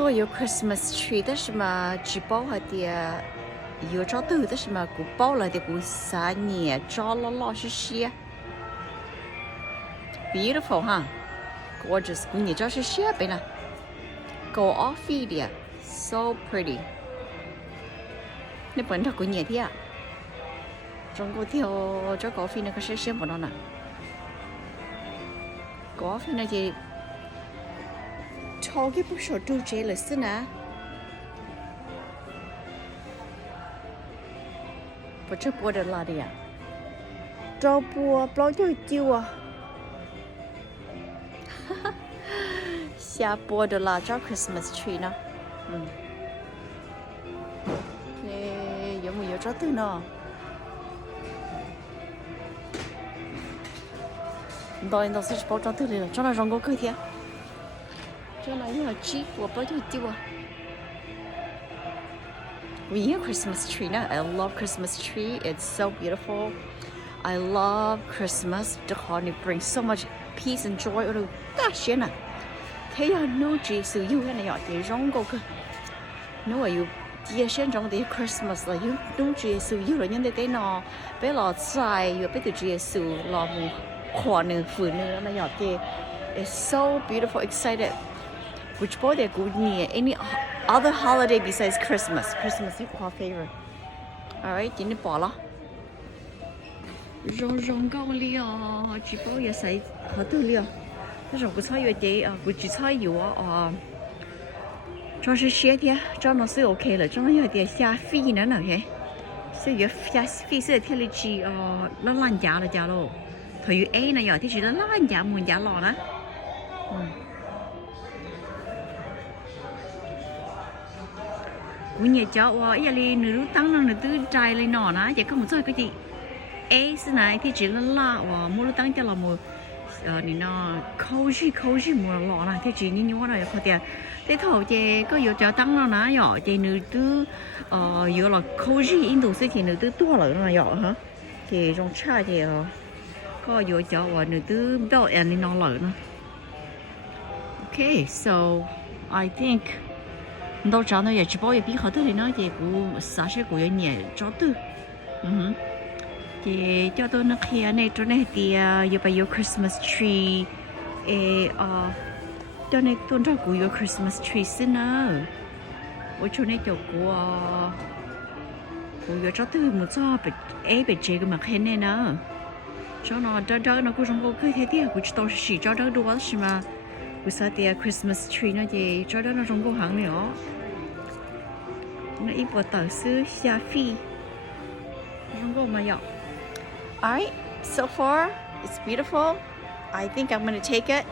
都有 Christmas tree，但是嘛，只包下的有找到，但是嘛，古包了的古3年，找了老是些 ，beautiful 哈，gorgeous，古年找是些呗呢，go off 一点 ，so pretty。你本着古年的啊，中国条这高飞那个是些不着呢，高飞那些。超级不少都这了是呢，不这播的哪里呀？招播不老就丢啊，哈哈，下播的啦，招 Christmas tree 呢，诶，有没有招对呢？导演倒是包招对了，招了中国客厅。这哪有鸡？我包就丢啊！We have Christmas tree now. I love Christmas tree. It's so beautiful. I love Christmas. The holiday brings so much peace and joy. 我都大些呢。睇下 no 只是有喺你要啲中國嘅，你話要啲先中啲 Christmas 啦，要 no 只是有啦，人哋啲喏，俾落晒，要俾條只是落冇看呢婦女那要啲。It's so beautiful, excited. Which boy they good near any other holiday besides Christmas? Christmas is our favorite. Alright, 今天饱了。rong高了，只包也使好多了。那种不错有的啊，不只菜有啊，装饰些的，装到是 OK 了，装到有点下飞呢那些，所以下飞是天里去那烂家了家喽，他有 A 呢，有的是那烂家门家老呢，วันนี้เจ้าว่าอย่าเลยหนูตั้งนั่งหนูตื้อใจเลยหนอนะอย่าก็หมูจ้อยก็จีเอสนะที่จีละละว่ามูรู้ตั้งจะเรามูนี่เนาะcozyมูหล่อนะที่จีนี่ว่าเราอยากเขาเดียที่ถอดเจก็อยู่เจ้าตั้งแล้วนะอย่าเจหนูตื้ออยู่เรา cozy 印度事情หนูตื้อตัวเลยนะอย่าฮะเจจงชาเจก็อยู่เจ้าว่าหนูตื้อเบลแอนนี่น้องเลยนะ Okay so I think到找到也只包也比好多人呢，也古啥些古也年找到，也叫到那些那种那的有没有 Christmas tree，叫那多少古有 Christmas tree 是呢？我说那叫古古有找到没找被这个嘛看的呢，找那那古中国可以的，古知道是找到多是吗？古啥的 Christmas tree 那些找到那中国行了。那一波导师下飞，中国没有。Alright, so far it's beautiful. I think I'm gonna take it